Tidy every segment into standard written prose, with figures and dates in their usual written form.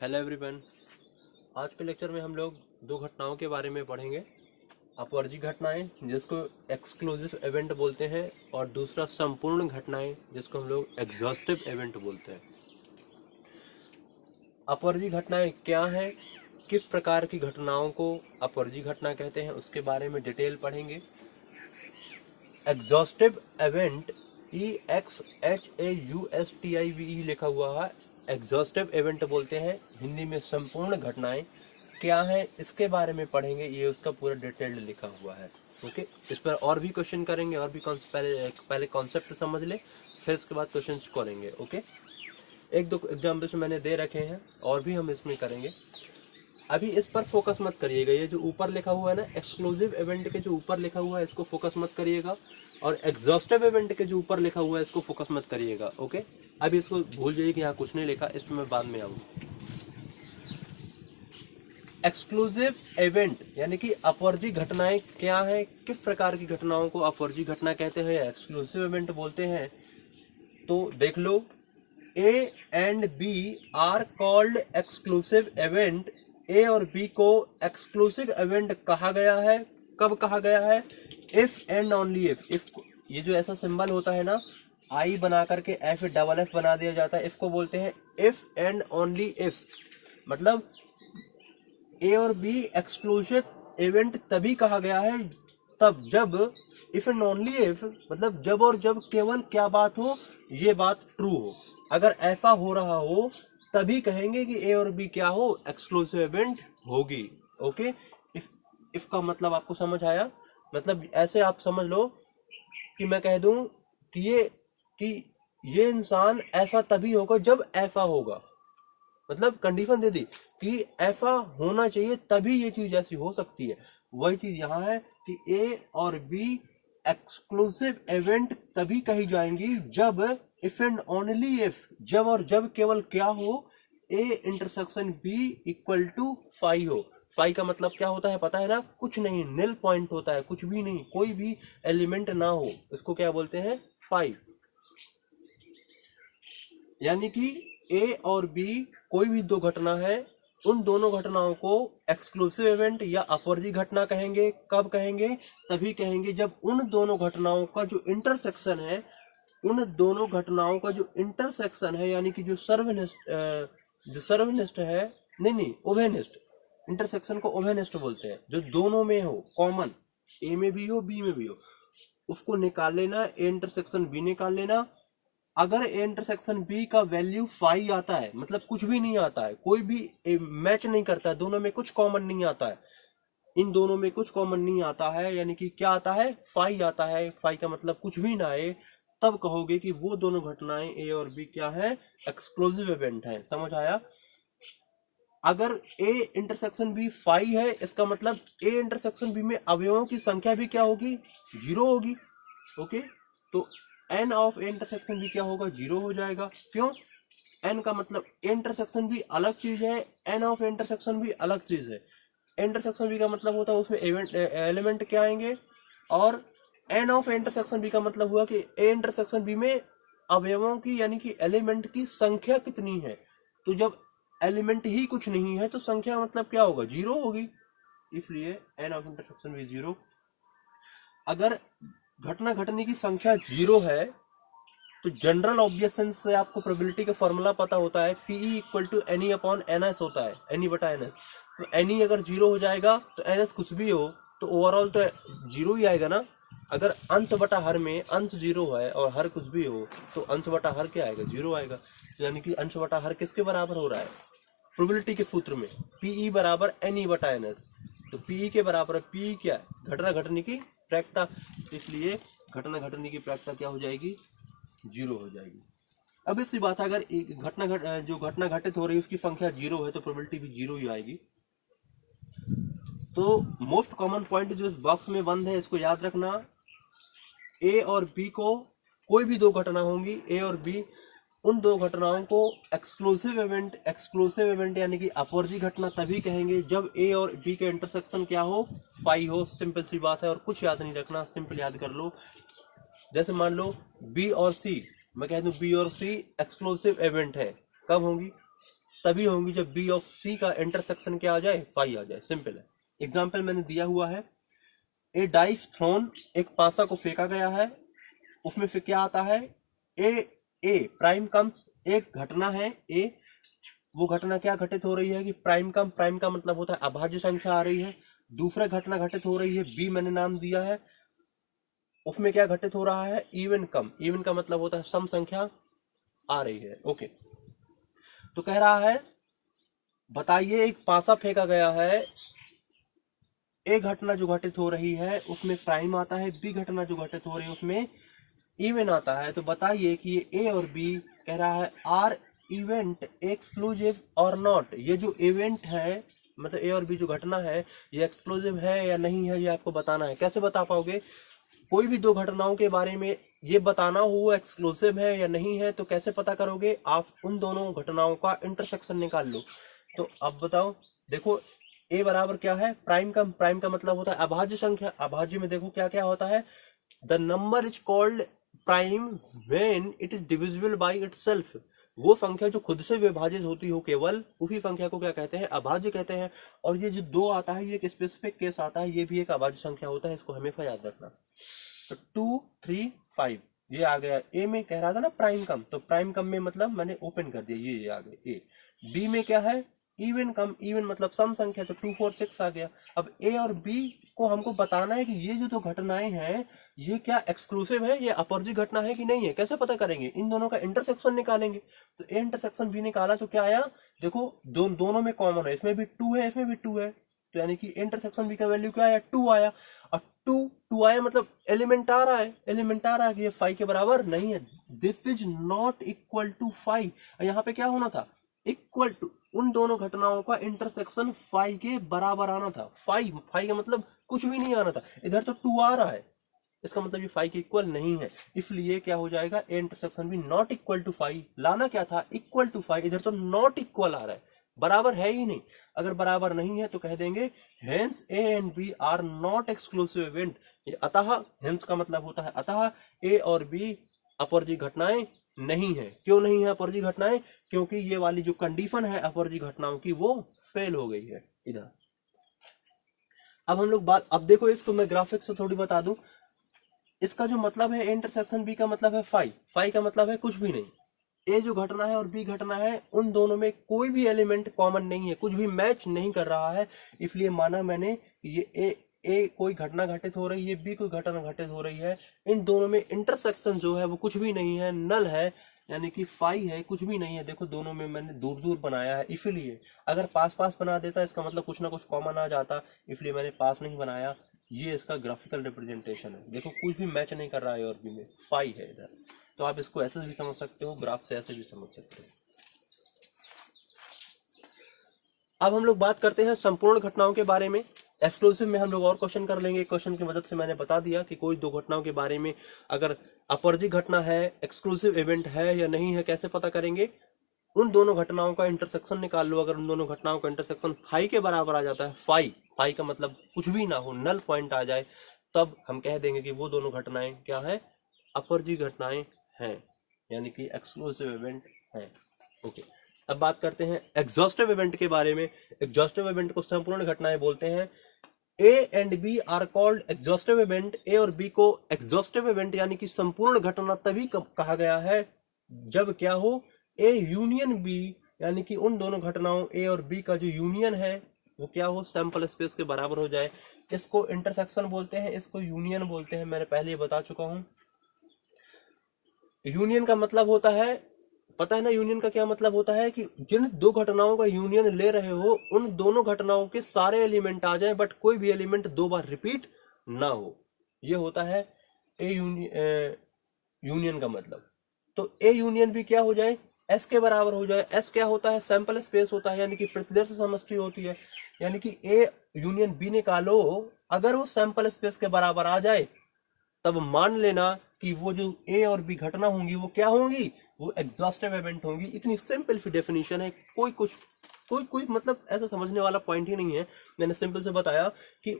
Hello everyone. आज के lecture में हम लोग दो घटनाओं के बारे में पढ़ेंगे। अपवर्जी घटनाएं जिसको एक्सक्लूसिव इवेंट बोलते हैं और दूसरा संपूर्ण घटनाएं जिसको हम लोग एग्जॉस्टिव इवेंट बोलते हैं। अपवर्जी घटनाएं क्या हैं, किस प्रकार की घटनाओं को अपवर्जी घटना कहते हैं, उसके बारे में डिटेल पढ़ेंगे। एग्जॉस्टिव इवेंट EXHAUSTIVE लिखा हुआ है, एग्जॉस्टिव इवेंट बोलते हैं। हिंदी में संपूर्ण घटनाएं क्या है इसके बारे में पढ़ेंगे, ये उसका पूरा डिटेल्ड लिखा हुआ है। ओके, इस पर और भी क्वेश्चन करेंगे और भी पहले कॉन्सेप्ट समझ ले, फिर उसके बाद क्वेश्चन करेंगे। ओके, एक दो एग्जाम्पल्स मैंने दे रखे हैं और भी हम इसमें करेंगे। अभी इस पर फोकस मत करिएगा, ये जो ऊपर लिखा हुआ है ना एक्सक्लूसिव इवेंट के जो ऊपर लिखा हुआ है इसको फोकस मत करिएगा, और एग्जॉस्टिव इवेंट के जो ऊपर लिखा हुआ है इसको फोकस मत करिएगा। ओके, अभी इसको भूल जाइए कि यहाँ कुछ नहीं लिखा, इस पर मैं बाद में आऊंगा। एक्सक्लूसिव इवेंट यानी कि अपवर्जी घटनाएं क्या है, किस प्रकार की घटनाओं को अपवर्जी घटना कहते हैं या एक्सक्लूसिव इवेंट बोलते हैं। तो देख लो, A and B are called exclusive event. A और बी को एक्सक्लूसिव इवेंट कहा गया है। कब कहा गया है? If and only if. If ये जो ऐसा सिंबल होता है ना, आई बना करके एफ डबल एफ बना दिया जाता है, इसको बोलते हैं इफ एंड ओनली इफ। मतलब ए और बी एक्सक्लूसिव इवेंट तभी कहा गया है तब जब, इफ एंड ओनली इफ मतलब जब और जब केवल क्या बात हो, ये बात ट्रू हो। अगर ऐसा हो रहा हो तभी कहेंगे कि ए और बी क्या हो, एक्सक्लूसिव इवेंट होगी। ओके, इफ का मतलब आपको समझ आया? मतलब ऐसे आप समझ लो कि मैं कह दूं कि ये इंसान ऐसा तभी होगा जब ऐसा होगा, मतलब कंडीशन दे दी कि ऐसा होना चाहिए तभी ये चीज ऐसी हो सकती है। वही चीज यहाँ है कि ए और बी एक्सक्लूसिव इवेंट तभी कही जाएंगी जब, इफ एंड ओनली इफ, जब और जब केवल क्या हो, A intersection B equal to phi हो। फाई का मतलब क्या होता है पता है ना? कुछ नहीं, नील पॉइंट होता है, कुछ भी नहीं, कोई भी एलिमेंट ना हो, इसको क्या बोलते हैं? फाई। यानी कि ए और बी कोई भी दो घटना है, उन दोनों घटनाओं को एक्सक्लूसिव इवेंट या अपवर्जी घटना कहेंगे। कब कहेंगे? तभी कहेंगे जब उन दोनों घटनाओं का जो इंटरसेक्शन है, उन दोनों घटनाओं का जो इंटरसेक्शन है, यानी कि जो सर्वनिष्ठ है, नहीं उभयनिष्ठ, इंटरसेक्शन को उभयनिष्ठ बोलते हैं, जो दोनों में हो, कॉमन, ए में भी हो बी में भी हो, उसको निकाल लेना। ए इंटरसेक्शन बी निकाल लेना। अगर ए इंटरसेक्शन बी का वैल्यू फाई आता है, मतलब कुछ भी नहीं आता है, कोई भी मैच नहीं करता है, दोनों में कुछ कॉमन नहीं आता है, इन दोनों में कुछ कॉमन नहीं आता है, यानी कि क्या आता है? फाई आता है। फाई का मतलब कुछ भी ना आए, तब कहोगे कि वो दोनों घटनाएं ए और बी क्या है? एक्सक्लूसिव इवेंट है। समझ आया? अगर ए इंटरसेक्शन बी फाई है, इसका मतलब ए इंटरसेक्शन बी में अवयवों की संख्या भी क्या होगी? जीरो होगी। ओके, तो N of A intersection B क्या होगा? जीरो हो जाएगा। क्यों? एन का मतलब ए इंटरसेक्शन भी अलग चीज है, एन ऑफ ए इंटरसेक्शन भी अलग चीज है। इंटरसेक्शन बी का मतलब होता है उसमें एलिमेंट क्या आएंगे, और एन ऑफ इंटरसेक्शन बी का मतलब हुआ कि ए इंटरसेक्शन बी में अवयवों की यानी कि एलिमेंट की संख्या कितनी है। तो जब एलिमेंट ही कुछ नहीं है तो संख्या मतलब क्या होगा? जीरो होगी, इसलिए N of intersection B zero. अगर घटना घटने की संख्या जीरो है तो जनरल ऑब्जेक्शन से आपको प्रोबेबिलिटी का फॉर्मूला पता होता है, P E equal to N E upon N S होता है, एनी बटा एन एस। तो एनी अगर जीरो हो जाएगा तो एन एस कुछ भी हो तो ओवरऑल तो जीरो ही आएगा ना। अगर अंश बटा हर में अंश जीरो है और हर कुछ भी हो तो अंश बटा हर क्या आएगा? जीरो आएगा। तो यानी कि अंश बटा हर किसके बराबर हो रहा है? प्रोबेबिलिटी के सूत्र में पीई बराबर एनी बटा एन एस। तो पीई के बराबर है, पीई क्या है? घटना घटने की प्रायिकता, इसलिए घटना घटने की प्रायिकता क्या हो जाएगी? जीरो हो जाएगी। अब इसी बात है, अगर जो घटना घटित हो रही है उसकी संख्या जीरो है तो प्रोबेबिलिटी भी जीरो ही आएगी। तो मोस्ट कॉमन पॉइंट जो इस बॉक्स में बंद है इसको याद रखना, ए और बी को कोई भी दो घटना होंगी, ए और बी, उन दो घटनाओं को एक्सक्लूसिव इवेंट यानी कि अपवर्जी घटना तभी कहेंगे जब ए और बी के इंटरसेक्शन क्या हो? फाई हो। सिंपल सी बात है और कुछ याद नहीं रखना, सिंपल याद कर लो। जैसे मान लो बी और सी, मैं कह दूं बी और सी एक्सक्लूसिव इवेंट है, कब होंगी? तभी होंगी जब बी और सी का इंटरसेक्शन क्या आ जाए, फाई आ जाए। सिंपल है। एग्जाम्पल मैंने दिया हुआ है, ए डाइस थ्रोन, एक पासा को फेंका गया है, उसमें फिर क्या आता है, ए प्राइम कम्स, एक घटना है ए, वो घटना क्या घटित हो रही है कि प्राइम का मतलब होता है अभाज्य संख्या आ रही है। दूसरा घटना घटित हो रही है बी, मैंने नाम दिया है, उसमें क्या घटित हो रहा है, इवन का मतलब होता है सम संख्या आ रही है। ओके, तो कह रहा है बताइए एक पासा फेंका गया है, ए घटना जो घटित हो रही है उसमें प्राइम आता है, बी घटना जो घटित हो रही है उसमें इवन आता है। तो बताइए कि ये ए और बी कह रहा है आर इवेंट एक्सक्लूसिव और नॉट। ये जो इवेंट है मतलब ए और बी जो घटना है ये एक्सक्लूसिव है या नहीं है, ये आपको बताना है। कैसे बता पाओगे? कोई भी दो घटनाओं के बारे में ये बताना हो वो एक्सक्लूसिव है या नहीं है, तो कैसे पता करोगे? आप उन दोनों घटनाओं का इंटरसेक्शन निकाल लो। तो अब बताओ, देखो ए बराबर क्या है, प्राइम का मतलब होता है अभाज्य संख्या। अभाज्य में देखो क्या क्या होता है, the number is called prime when it is divisible by itself. वो संख्या जो खुद से विभाजित होती हो केवल, उसी संख्या को क्या कहते हैं, अभाज्य कहते हैं। और ये जो दो आता है ये एक स्पेसिफिक केस आता है, ये भी एक अभाज्य संख्या होता है, इसको हमेशा याद रखना। तो 2 3 5 ये आ गया। ए में कह रहा था ना प्राइम कम, तो प्राइम कम में मतलब मैंने ओपन कर दिया, ये आ गया ए। बी में क्या है, इवन कम, इवन मतलब सम संख्या, तो 2 4 6 आ गया। अब ए और बी को हमको बताना है कि ये जो दो घटनाएं हैं ये क्या एक्सक्लूसिव है, ये अपरजी घटना है कि नहीं है। कैसे पता करेंगे? इन दोनों का इंटरसेक्शन निकालेंगे। तो ए इंटरसेक्शन बी निकाला तो क्या आया, देखो दोनों में कॉमन है, इसमें भी 2 है इसमें भी 2 है, तो यानी कि इंटरसेक्शन बी का वैल्यू क्या आया, 2 आया। और 2 आया मतलब एलिमेंट आ रहा है, एलिमेंट आ रहा है कि ये 5 के बराबर नहीं है। This is not equal to 5। यहाँ पे क्या होना था, इक्वल टू, उन दोनों घटनाओं का इंटरसेक्शन 5 के बराबर आना था। 5 का मतलब कुछ भी नहीं आना था, इधर तो 2 आ रहा है, इसका मतलब ये 5 के इक्वल नहीं है। इसलिए क्या हो जाएगा, ए इंटरसेक्शन भी नॉट इक्वल टू 5। लाना क्या था, इक्वल टू 5, इधर तो नॉट इक्वल आ रहा है, बराबर है ही नहीं। अगर बराबर नहीं है तो कह देंगे hence A and B are not exclusive event. अतः हेंस का मतलब होता है अतः ए और बी अपरजी घटनाएं नहीं है। क्यों नहीं है अपरजी घटनाएं? क्योंकि ये वाली जो कंडीशन है अपरजी घटनाओं की वो फेल हो गई है इधर। अब हम लोग बात, अब देखो इसको मैं ग्राफिक्स से थोड़ी बता दूं। इसका जो मतलब है इंटरसेक्शन बी का मतलब है 5 का मतलब है कुछ भी नहीं। ए जो घटना है और बी घटना है, उन दोनों में कोई भी एलिमेंट कॉमन नहीं है, कुछ भी मैच नहीं कर रहा है। इसलिए माना मैंने ये ए कोई घटना घटित हो रही है, बी कोई घटना घटित हो रही है, इन दोनों में इंटरसेक्शन जो है वो कुछ भी नहीं है, नल है, यानी कि 5 है, कुछ भी नहीं है। देखो दोनों में मैंने दूर दूर बनाया है, इसलिए अगर पास पास बना देता इसका मतलब कुछ ना कुछ कॉमन आ जाता, इसलिए मैंने पास नहीं बनाया। ये इसका ग्राफिकल रिप्रेजेंटेशन है। देखो कुछ भी मैच नहीं कर रहा है और बी में 5 है इधर। तो आप इसको ऐसे भी समझ सकते हो, ग्राफ से ऐसे भी समझ सकते हो। अब हम लोग बात करते हैं संपूर्ण घटनाओं के बारे में। एक्सक्लूसिव में हम लोग और क्वेश्चन कर लेंगे। क्वेश्चन की मदद से मैंने बता दिया कि कोई दो घटनाओं के बारे में अगर अपरजी घटना है, एक्सक्लूसिव इवेंट है या नहीं है, कैसे पता करेंगे? उन दोनों घटनाओं का इंटरसेक्शन निकाल लो। अगर उन दोनों घटनाओं का इंटरसेक्शन 5 के बराबर आ जाता है, 5 का मतलब कुछ भी ना हो, नल पॉइंट आ जाए, तब हम कह देंगे कि वो दोनों घटनाएं क्या है, अपरजी घटनाएं हैं, यानी कि एक्सक्लूसिव इवेंट है। ओके, अब बात करते हैं एग्जॉस्टिव इवेंट के बारे में। एग्जॉस्टिव इवेंट को संपूर्ण घटनाएं बोलते हैं। A and B are called exhaustive event. A और बी को एग्जॉस्टिव इवेंट यानी कि संपूर्ण घटना तभी कहा गया है जब क्या हो, ए यूनियन बी, यानी कि उन दोनों घटनाओं ए और बी का जो यूनियन है वो क्या हो, सैंपल स्पेस के बराबर हो जाए। इसको इंटरसेक्शन बोलते हैं, इसको यूनियन बोलते हैं, मैंने पहले ही बता चुका हूं। यूनियन का मतलब होता है, पता है ना यूनियन का क्या मतलब होता है, कि जिन दो घटनाओं का यूनियन ले रहे हो उन दोनों घटनाओं के सारे एलिमेंट आ जाए, बट कोई भी एलिमेंट दो बार रिपीट ना हो। ये होता है ए यूनियन का मतलब। तो ए यूनियन भी क्या हो जाए, एस के बराबर हो जाए। एस क्या होता है, सैंपल स्पेस होता है, यानी कि प्रतिदर्श समष्टि होती है। यानी कि ए यूनियन बी निकालो, अगर वो सैंपल स्पेस के बराबर आ जाए तब मान लेना कि वो जो ए और बी घटना होंगी वो क्या होंगी, वो एग्जॉस्टिव इवेंट होंगी। इतनी सिंपल सी डेफिनेशन है, कोई मतलब ऐसा समझने वाला पॉइंट ही नहीं है। मैंने सिंपल से बताया कि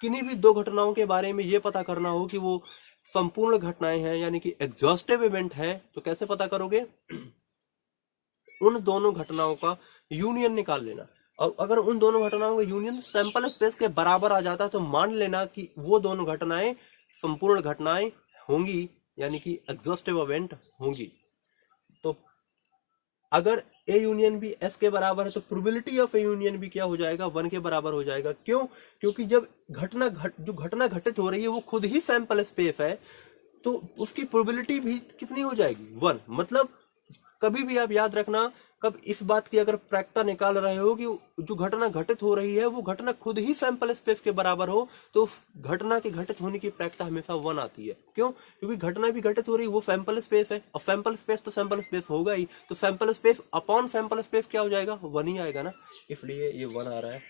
किन्हीं भी दो घटनाओं के बारे में ये पता करना हो कि वो संपूर्ण घटनाएं हैं यानी कि एग्जॉस्टिव इवेंट है, तो कैसे पता करोगे? उन दोनों घटनाओं का यूनियन निकाल लेना। और अगर उन दोनों घटनाओं का यूनियन सैंपल स्पेस के बराबर आ जाता है तो मान लेना कि वो दोनों घटनाएं संपूर्ण घटनाएं होंगी, यानी कि एग्जॉस्टिव इवेंट होंगी। तो अगर ए यूनियन बी एस के बराबर है तो probability of A union B क्या हो जाएगा, 1 के बराबर हो जाएगा। क्यों? क्योंकि जब जो घटना घटित हो रही है वो खुद ही सैंपल स्पेस है, तो उसकी प्रोबेबिलिटी भी कितनी हो जाएगी, 1। मतलब कभी भी आप याद रखना, कब इस बात की अगर प्रायिकता निकाल रहे हो कि जो घटना घटित हो रही है वो घटना खुद ही सैंपल स्पेस के बराबर हो, तो घटना के घटित होने की प्रायिकता हमेशा 1 आती है। क्यों? क्योंकि घटना भी घटित हो रही है, वो सैंपल स्पेस है, और सैंपल स्पेस तो सैंपल स्पेस होगा ही, तो sample space upon sample space क्या हो जाएगा, 1 ही आएगा ना, इसलिए ये 1 आ रहा है।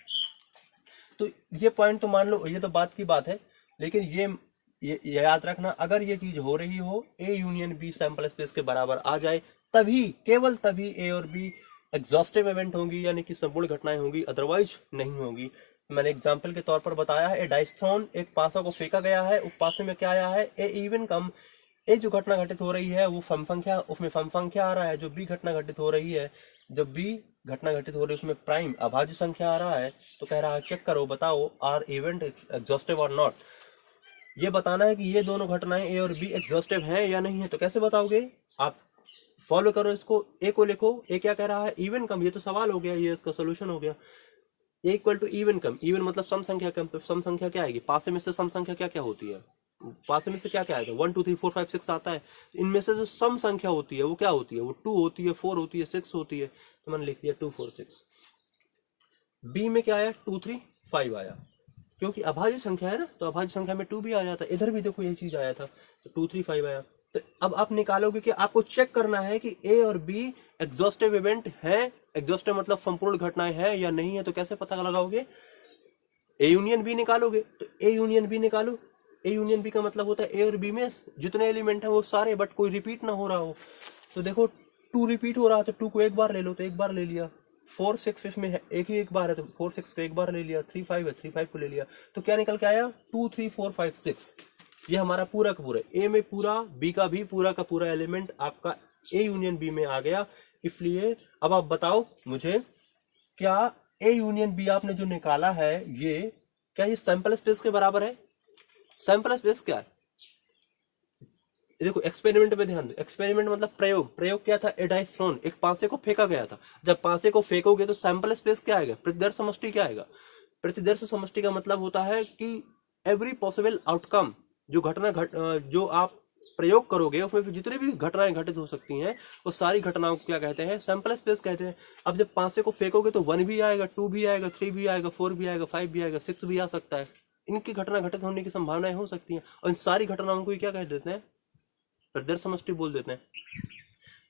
तो ये पॉइंट तो मान लो, ये तो बात की बात है, लेकिन ये याद रखना, अगर ये चीज हो रही हो A union B sample space के बराबर आ जाए, तभी, केवल तभी ए और बी एग्जॉस्टिव इवेंट होंगी, यानी कि संपूर्ण घटनाएं होंगी, अदरवाइज नहीं होंगी। मैंने एग्जांपल के तौर पर बताया है, ए डाइस थ्रोन, एक पासा को फेंका गया है, उस पासे में क्या आया है, ए इवन कम। ए जो घटना घटित हो रही है वो सम संख्या, उसमें सम संख्या आ रहा है। जो बी घटना घटित हो रही है, जब बी घटना घटित हो रही है उसमें प्राइम अभाज्य संख्या आ रहा है, तो कह रहा है चेक करो, बताओ आर इवेंट एग्जॉस्टिव और नॉट। ये बताना है कि ये दोनों घटनाएं ए और बी एग्जॉस्टिव हैं या नहीं है। तो कैसे बताओगे आप, फॉलो करो इसको, ए को लिखो, ए क्या कह रहा है, इवन कम। ये तो सवाल हो गया, ये इसका सोल्यूशन हो गया। ए इक्वल टू इवन कम, इवन मतलब सम संख्या कम, तो सम संख्या क्या आएगी, पासे में से सम संख्या क्या क्या होती है, पासे में से क्या क्या आएगा, 1 2 3 4 5 6 आता है। इनमें से जो सम संख्या होती है वो क्या होती है, वो 2 होती है, 4 होती है, 6 होती है। तो मैंने लिख दिया 2 4 6। बी में क्या आया, 2 3 5 आया, क्योंकि अभाज्य संख्या है ना, तो अभाज्य संख्या में 2 भी आ जाता है। इधर भी देखो ये चीज आया था, तो 2 3 5 आया। तो अब आप निकालोगे कि आपको चेक करना है कि ए और बी एग्जॉस्टिव इवेंट है, एग्जॉस्टिव मतलब संपूर्ण घटनाएं हैं या नहीं है। तो कैसे पता लगाओगे, ए यूनियन बी निकालोगे। तो ए यूनियन बी निकालो, ए यूनियन बी का मतलब होता है ए और बी में जितने एलिमेंट है वो सारे, बट कोई रिपीट ना हो रहा हो। तो देखो 2 रिपीट हो रहा है, तो 2 को एक बार ले लो, तो एक बार ले लिया। 4 6 इसमें है, एक ही एक बार है, तो 4 6 को एक बार ले लिया। 3 5 है, 3 5 को ले लिया। तो क्या निकल के आया, 2 3 4 5 6। ये हमारा पूरा का पूरा, ए में पूरा, बी का भी पूरा का पूरा एलिमेंट आपका ए यूनियन बी में आ गया। इसलिए अब आप बताओ मुझे, क्या ए यूनियन बी आपने जो निकाला है ये, क्या ये सैंपल स्पेस के बराबर है? सैंपल स्पेस क्या है, देखो एक्सपेरिमेंट पे ध्यान दो। एक्सपेरिमेंट मतलब प्रयोग। प्रयोग क्या था, ए डाइस थ्रोन, एक पासे को फेंका गया था। जब पासे को फेंकोगे तो सैंपल स्पेस क्या आएगा, प्रतिदर्श समष्टि क्या आएगा। प्रतिदर्श समष्टि का मतलब होता है कि एवरी पॉसिबल आउटकम, जो जो आप प्रयोग करोगे उसमें जितनी भी घटनाएं घटित हो सकती हैं, वो सारी घटनाओं को क्या कहते हैं, सैंपल स्पेस कहते हैं। अब जब पासे को फेंकोगे तो 1 भी आएगा, 2 भी आएगा, 3 भी आएगा, 4 भी आएगा, 5 भी आएगा, 6 भी आ सकता है। इनकी घटना घटित होने की संभावनाएं हो सकती हैं, और इन सारी घटनाओं को क्या कह देते हैं, प्रदर्श समष्टि बोल देते हैं।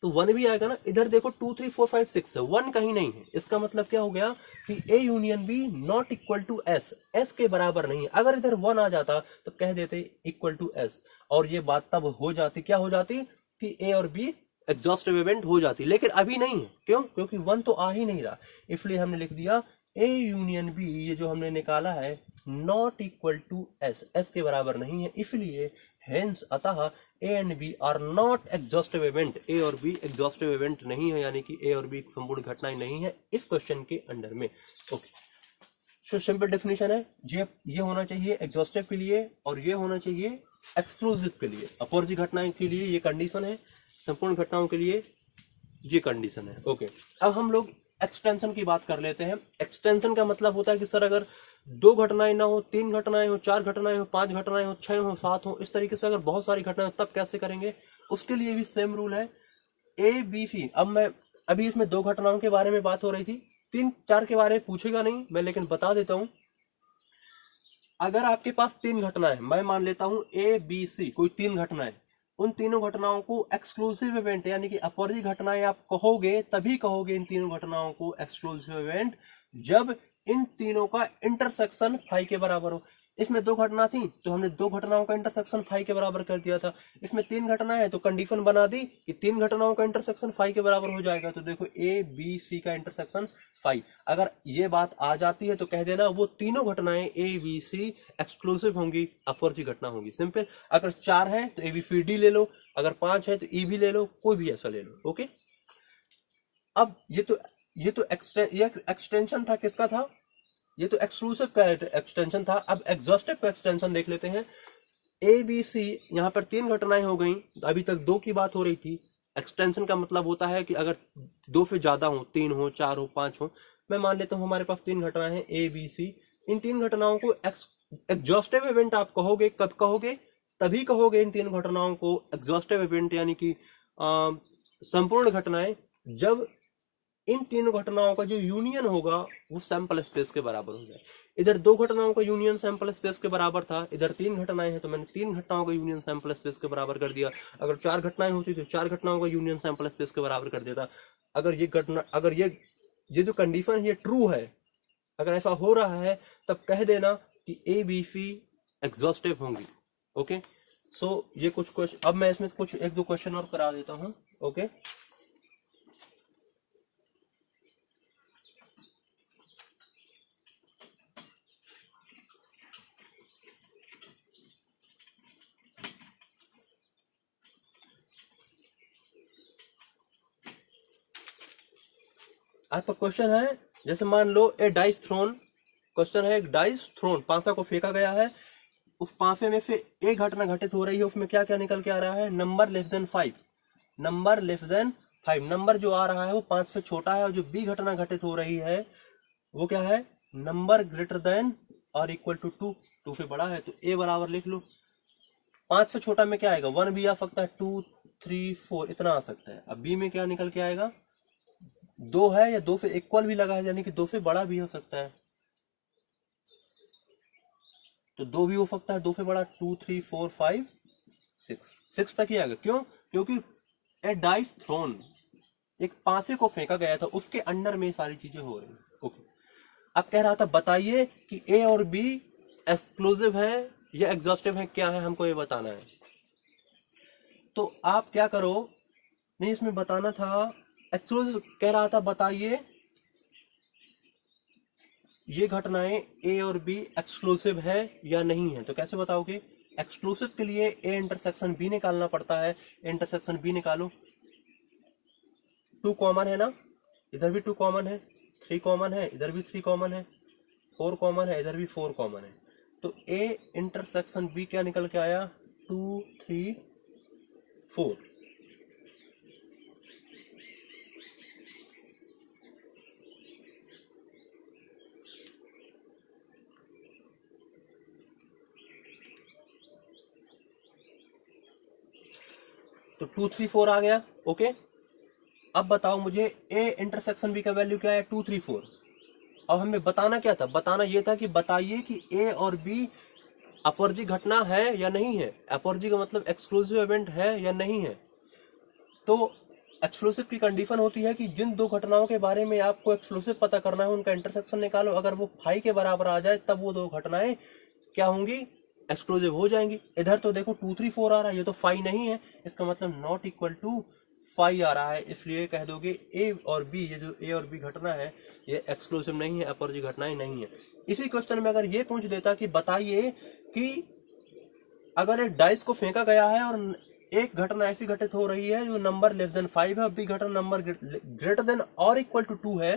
तो 1 भी आएगा ना। इधर देखो 2 3 4 5 6 है, 1 कहीं नहीं है। इसका मतलब क्या हो गया कि A union B not equal to S, S के बराबर नहीं है। अगर इधर 1 आ जाता तो कह देते इक्वल टू एस, और ये बात तब हो जाती, क्या हो जाती, कि ए और बी एग्जॉस्टिव इवेंट हो जाती। लेकिन अभी नहीं है, क्यों, क्योंकि 1 तो आ ही नहीं रहा। इसलिए हमने लिख दिया ए यूनियन बी, ये जो हमने निकाला है, not equal to S, S के बराबर नहीं है। इसलिए हेंस अतः A and B are not exhaustive event, A और बी एग्जॉस्टिव इवेंट नहीं है, यानी कि ए और बी संपूर्ण घटनाएं नहीं है इस क्वेश्चन के अंडर में। ओके, सो सिंपल डेफिनेशन है, ये होना चाहिए एग्जॉस्टिव के लिए, और ये होना चाहिए एक्सक्लूसिव के लिए। अपवर्जी घटनाएं के लिए ये कंडीशन है, संपूर्ण घटनाओं के लिए ये कंडीशन है। ओके, अब हम लोग एक्सटेंशन की बात कर लेते हैं। एक्सटेंशन का मतलब होता है कि सर अगर 2 घटनाएं ना हो, 3 घटनाएं हो, 4 घटनाएं हो, 5 घटनाएं हो, 6 हो, 7 हो, इस तरीके से अगर बहुत सारी घटनाएं हो, तब कैसे करेंगे, उसके लिए भी सेम रूल है, ए बी सी। अब मैं अभी इसमें 2 घटनाओं के बारे में बात हो रही थी, 3 4 के बारे में पूछेगा नहीं मैं, लेकिन बता देता हूं। अगर आपके पास 3 घटनाएं, मैं मान लेता हूं ए बी सी, कोई 3 घटनाएं, उन तीनों घटनाओं को एक्सक्लूसिव इवेंट यानी कि अपवर्जी घटनाएं आप कहोगे, तभी कहोगे इन तीनों घटनाओं को एक्सक्लूसिव इवेंट जब इन तीनों का इंटरसेक्शन फाई के बराबर हो। इसमें 2 घटना थी तो हमने 2 घटनाओं का इंटरसेक्शन फाई के बराबर कर दिया था। इसमें 3 घटनाएं है तो कंडीशन बना दी कि 3 घटनाओं का इंटरसेक्शन फाई के बराबर हो जाएगा। तो देखो ए बी सी का इंटरसेक्शन फाई, अगर ये बात आ जाती है तो कह देना वो तीनों घटनाएं ए बी सी एक्सक्लूसिव होंगी, अपवर्जी घटना होगी। सिंपल। अगर 4 है तो ए बी सी डी ले लो, अगर 5 है तो ई भी ले लो, कोई भी ऐसा ले लो। ओके, अब ये एक्सटेंशन था, किसका था? ये तो एक्सक्लूसिव का एक्सटेंशन था। अब एग्जॉस्टिव का एक्सटेंशन देख लेते हैं। ए बी सी, यहाँ पर 3 घटनाएं हो गई, अभी तक 2 की बात हो रही थी। एक्सटेंशन का मतलब होता है कि अगर 2 से ज्यादा हो, 3 हो, 4 हो, 5 हो। मैं मान लेता हूँ हमारे पास 3 घटनाएं हैं ए बी सी। इन 3 घटनाओं को एग्जॉस्टिव इवेंट आप कहोगे, कब कहोगे? तभी कहोगे इन 3 घटनाओं को एग्जॉस्टिव इवेंट, यानी कि संपूर्ण घटनाएं, जब इन तीनों घटनाओं का जो यूनियन होगा वो सैंपल स्पेस के बराबर हो जाए। इधर 2 घटनाओं का यूनियन सैंपल स्पेस के बराबर था, इधर 3 घटनाएं हैं तो मैंने 3 घटनाओं का यूनियन सैंपल स्पेस के बराबर कर दिया। अगर 4 घटनाएं होती तो 4 घटनाओं का यूनियन सैंपल स्पेस के बराबर कर देता। अगर ये जो कंडीशन है ये ट्रू है, अगर ऐसा हो रहा है, तब कह देना कि ए बी सी एग्जॉस्टिव होंगी। ओके, सो ये कुछ क्वेश्चन, अब मैं इसमें कुछ 1-2 क्वेश्चन और करा देता हूँ। ओके, आपका क्वेश्चन है, जैसे मान लो ए डाइस थ्रोन, क्वेश्चन है एक डाइस थ्रोन, पांसा को फेंका गया है, उस पांसे में से एक घटना घटित हो रही है, उसमें क्या क्या निकल के आ रहा है? Number less than 5, number less than 5, number जो आ रहा है वो 5 से छोटा है, और जो बी घटना घटित हो रही है वो क्या है? नंबर ग्रेटर देन और इक्वल टू 2, 2 से बड़ा है, तो ए बराबर लिख लो। 5 से छोटा में क्या आएगा? 1 भी आ सकता है, 2, 3, 4 इतना आ सकता है। अब बी में क्या निकल के आएगा? 2 है, या 2 से इक्वल भी लगा है, यानी कि 2 से बड़ा भी हो सकता है, तो 2 भी हो सकता है 2 से बड़ा, 2, 3, 4, 5, 6, 6 तक ही आएगा। क्यों? क्योंकि ए डाइस थ्रोन, एक पासे को फेंका गया था, उसके अंडर में सारी चीजें हो रही। ओके, अब कह रहा था बताइए कि ए और बी एक्सक्लूसिव है या एग्जॉस्टिव है, क्या है हमको ये बताना है। तो आप क्या करो, नहीं इसमें बताना था एक्सक्लूसिव, कह रहा था बताइए ये घटनाएं ए और बी एक्सक्लूसिव है या नहीं है। तो कैसे बताओगे? एक्सक्लूसिव के लिए ए इंटरसेक्शन बी निकालना पड़ता है, इंटरसेक्शन बी निकालो। 2 कॉमन है ना, इधर भी 2 कॉमन है, 3 कॉमन है, इधर भी 3 कॉमन है, 4 कॉमन है, इधर भी 4 कॉमन है। तो ए इंटरसेक्शन बी क्या निकल के आया? 2, 3, 4। तो 2, 3, 4 आ गया। ओके, अब बताओ मुझे ए इंटरसेक्शन बी का वैल्यू क्या है? 2, 3, 4। अब हमें बताना क्या था? बताना ये था कि बताइए कि ए और बी अपवर्जी घटना है या नहीं है। अपवर्जी का मतलब एक्सक्लूसिव इवेंट है या नहीं है। तो एक्सक्लूसिव की कंडीशन होती है कि जिन 2 घटनाओं के बारे में आपको एक्सक्लूसिव पता करना है उनका इंटरसेक्शन निकालो, अगर वो 5 के बराबर आ जाए तब वो 2 घटनाएं क्या होंगी? एक्सक्लूसिव हो जाएंगी। इधर तो देखो 2, 3, 4 आ रहा है, ये तो 5 नहीं है, इसका मतलब नॉट इक्वल टू 5 आ रहा है, इसलिए कह दोगे ए और बी, ये जो ए और बी घटना है ये एक्सक्लूसिव नहीं है, अपवर्जी घटनाएं नहीं है। इसी क्वेश्चन में अगर ये पूछ देता कि बताइए कि अगर एक डाइस को फेंका गया है और एक घटना ऐसी घटित हो रही है जो नंबर लेस देन 5 है, और बी घटना नंबर ग्रेटर देन और इक्वल टू 2 है,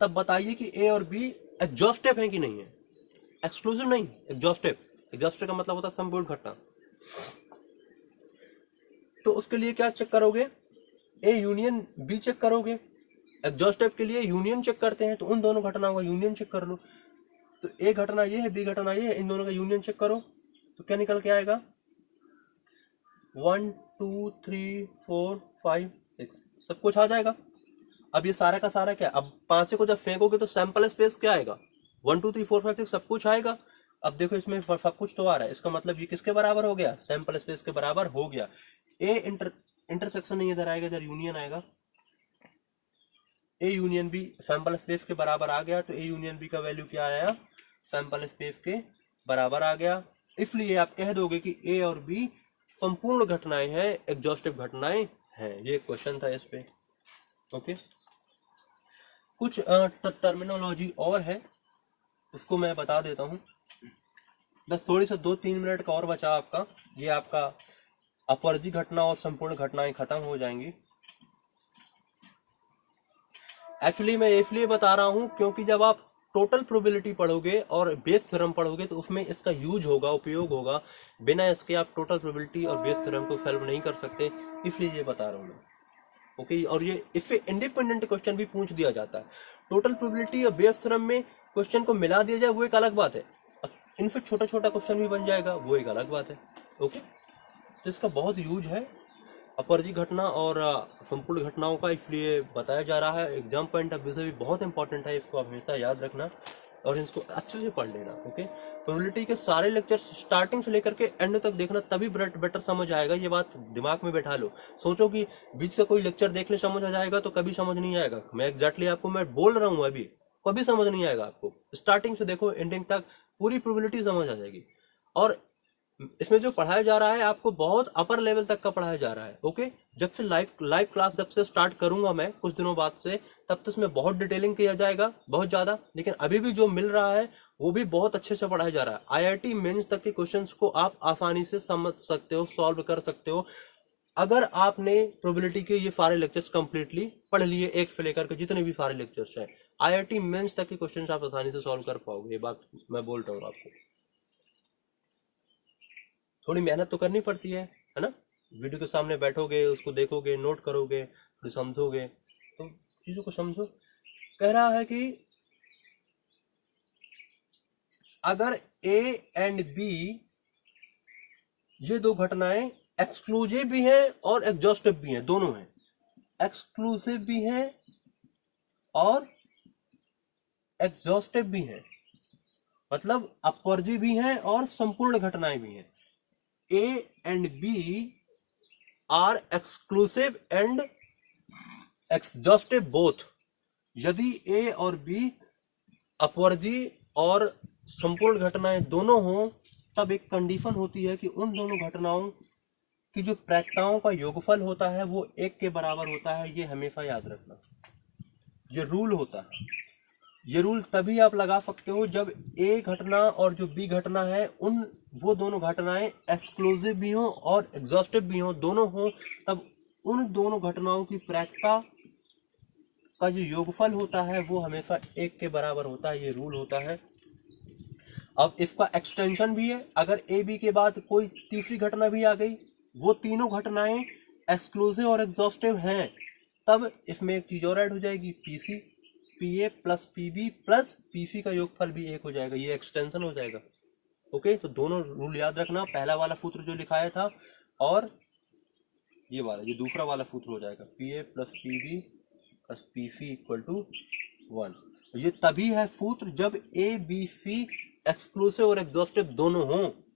तब बताइए कि ए और बी एग्जॉस्टिव है कि नहीं है। एक्सक्लूसिव नहीं, एग्जॉस्टिव। एग्जॉस्टिव का मतलब होता है संपूर्ण घटना। तो उसके लिए क्या चेक करोगे? ए यूनियन बी चेक करोगे। एग्जॉस्टिव के लिए यूनियन चेक करते हैं, तो उन दोनों घटनाओं का यूनियन चेक कर लो। तो ए घटना ये है, बी घटना ये है, इन दोनों का यूनियन चेक करो, तो क्या निकल के आएगा? 1, 2, 3, 4, 5, 6 सब कुछ आ जाएगा। अब ये सारा का सारा क्या, अब पांचे को जब फेंकोगे तो सैंपल स्पेस क्या आएगा? 1, 2, 3, 4, 5, 6 सब कुछ आएगा। अब देखो इसमें सब कुछ तो आ रहा है, इसका मतलब ये किसके बराबर हो गया? सैंपल स्पेस के बराबर हो गया। ए इंटरसेक्शन नहीं इधर आएगा, इधर यूनियन आएगा। A union B sample space के बराबर आ गया, तो ए यूनियन बी का वैल्यू क्या आया? सैंपल स्पेस के बराबर आ गया। इसलिए आप कह दोगे कि ए और बी संपूर्ण घटनाएं हैं, एग्जॉस्टिव घटनाएं हैं। ये क्वेश्चन था इस पे। ओके, कुछ टर्मिनोलॉजी और है, उसको मैं बता देता हूँ। बस थोड़ी सा 2-3 मिनट का और बचा आपका, ये आपका अपवर्जी घटना और संपूर्ण घटनाएं खत्म हो जाएंगी। एक्चुअली मैं इसलिए बता रहा हूँ क्योंकि जब आप टोटल प्रोबेबिलिटी पढ़ोगे और बेस थ्योरम पढ़ोगे तो उसमें इसका यूज होगा, उपयोग होगा। बिना इसके आप टोटल प्रोबेबिलिटी और बेस थ्योरम को सॉल्व नहीं कर सकते, इसलिए ये बता रहा हूँ मैं। ओके, और ये इससे इंडिपेंडेंट क्वेश्चन भी पूछ दिया जाता है। टोटल प्रोबेबिलिटी और बेस थ्योरम में क्वेश्चन को मिला दिया जाए वो एक अलग बात है, इनसे छोटा छोटा क्वेश्चन भी बन जाएगा वो एक अलग बात है। ओके, तो इसका बहुत यूज है अपरजीवी घटना और संपूर्ण घटनाओं का, इसलिए बताया जा रहा है। एग्जाम पॉइंट ऑफ व्यू से भी बहुत इंपॉर्टेंट है, इसको आप हमेशा याद रखना और इसको अच्छे से पढ़ लेना। ओके, प्रोबेबिलिटी के सारे लेक्चर्स स्टार्टिंग से लेकर के एंड तक देखना, तभी बेटर समझ आएगा। ये बात दिमाग में बैठा लो। सोचो कि बीच से कोई लेक्चर देख ले समझ आ जाएगा तो कभी समझ नहीं आएगा। मैं एग्जैक्टली आपको मैं बोल रहा हूँ अभी, कभी समझ नहीं आएगा आपको। स्टार्टिंग से देखो एंडिंग तक पूरी प्रोबेबिलिटी समझ आ जाएगी। और इसमें जो पढ़ाया जा रहा है आपको बहुत अपर लेवल तक का पढ़ाया जा रहा है। ओके, जब से लाइव क्लास जब से स्टार्ट करूंगा मैं कुछ दिनों बाद से, तब तक इसमें बहुत डिटेलिंग किया जाएगा, बहुत ज्यादा। लेकिन अभी भी जो मिल रहा है वो भी बहुत अच्छे से पढ़ाया जा रहा है। आईआईटी मेंस तक के क्वेश्चंस को आप आसानी से समझ सकते हो, सॉल्व कर सकते हो, अगर आपने प्रोबेबिलिटी के ये सारे लेक्चर्स कंप्लीटली पढ़ लिए, एक से लेकर के जितने भी सारे लेक्चर्स हैं। आईआईटी मेंस तक के क्वेश्चंस आप आसानी से सॉल्व कर पाओगे, ये बात मैं बोल रहा हूँ आपको। थोड़ी मेहनत तो करनी पड़ती है ना। वीडियो के सामने बैठोगे, उसको देखोगे, नोट करोगे, फिर समझोगे, तो चीजों को समझो। कह रहा है कि अगर ए एंड बी ये दो घटनाएं एक्सक्लूसिव भी हैं और एग्जॉस्टिव भी हैं, दोनों हैं, एक्सक्लूसिव भी हैं और एग्जॉस्टिव भी हैं, मतलब अपवर्जी भी हैं और संपूर्ण घटनाएं भी हैं। A and B are exclusive and exhaustive both. यदि ए और बी अपवर्जी और संपूर्ण घटनाएं दोनों हों, तब एक कंडीशन होती है कि उन दोनों घटनाओं की जो प्रायिकताओं का योगफल होता है वो एक के बराबर होता है। ये हमेशा याद रखना, ये रूल होता है। ये रूल तभी आप लगा सकते हो जब ए घटना और जो बी घटना है वो दोनों घटनाएं एक्सक्लूसिव भी हो और एग्जॉस्टिव भी हो, दोनों हो, तब उन दोनों घटनाओं की प्रायिकता का जो योगफल होता है वो हमेशा एक के बराबर होता है। ये रूल होता है। अब इसका एक्सटेंशन भी है, अगर ए बी के बाद कोई तीसरी घटना भी आ गई, वो तीनों घटनाएं एक्सक्लूसिव और एग्जॉस्टिव हैं, तब इसमें एक चीज और ऐड हो जाएगी, पीसी, पीए प्लस पीबी प्लस पीसी का योगफल भी एक हो जाएगा, ये एक्सटेंशन हो जाएगा। ओके, तो दोनों रूल याद रखना, पहला वाला सूत्र जो लिखाया था और ये दूसरा वाला सूत्र हो जाएगा, PA plus PB plus PC equal to 1। ये तभी है सूत्र जब ए बी सी एक्सक्लूसिव और एग्जॉस्टिव दोनों हों,